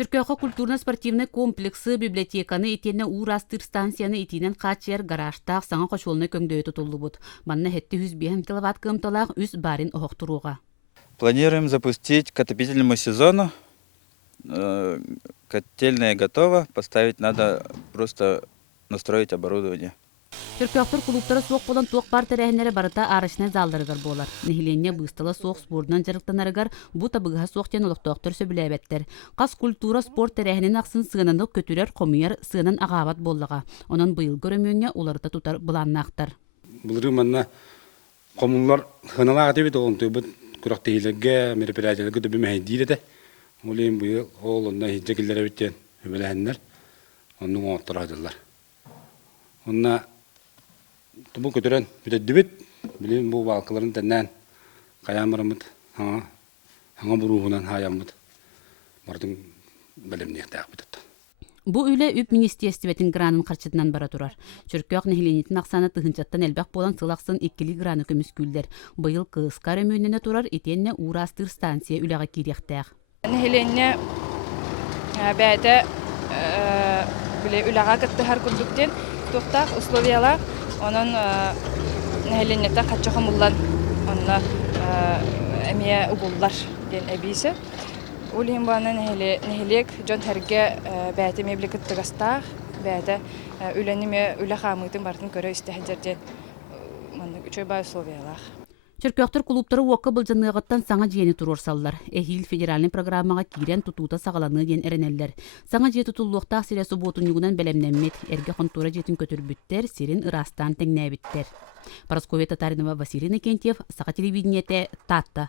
Чөркөөхө культурно-спортивный комплексы библиотеканы итенне Урастыр станцияны итинен качер гаражтаах саңа кошолны көңдөйө тутуллубут. Манна хетти 105 киловатт кымталаах үс барин охоктуруга. Планируем запустить к отопительному сезону. Котельная готова. Поставить надо просто настроить оборудование. Чөркөөхтөр клубтары суох болан туох бар тәрәһеннәре барыта арышына залдарыгар болар. Нихиленне быстала суох спордан жарыктанарыгар бу табыга суохтен олохтоохтор сөбүләбәттер. Кас культура спорт тәрәһенен аксын сыгынанып көтүрер комуяр сыгынан агабат боллага. Онон быйыл көрөмүнгә уларда тутар буланнактар. Булыры манна комунлар хыналага дебит онтубут курактейлерге мероприятиялерге дөбүмәй диледе. Улин быйыл олонда хиҗекилләре биттен беләннәр. Онның оттырадылар. Онна тубу көтөрөн бүтөдүбүт билим бу балкыларын теннен каямырымыт аңа буруунан хаямыт бардын белемнектак бүтөт. Бу үле үп министерствотин гранын карчытынан бара турар. Чөркөөх нехиленитин аксаны тыгынчаттан элбак болан сылаксын 2 граны көмүскүлдер. Быйыл кыскар өмүнүнө турар итенне Урастыр станция үлага киректак. Нехиленне бәдә биле үлага кыттыхар күрдүктен тоқтақ условиялар onun nehlenete kaçakımullan onunla emiye ugullar den ebisi. Ulim bana nehlek John Herge bäte meblik tıgastaq bäte ülenime üle xamıtın bartın köre istehderden manda üçe bay условиялар. Чөркөөхтөр клубтары уокка былжаныгыттан саңа жиени турурсаллар. Эхил федеральный программага кирен тутуута сагаланы ден эренеллер. Саңа жие тутуллуктаах сире суботун югунан белемнеммет, эрге контура жетін көтөрбүттер, сирин ырастан теңнәбиттер. Парасковия Татаринова, Василий Накентьев, Саха телевидениете, Татта.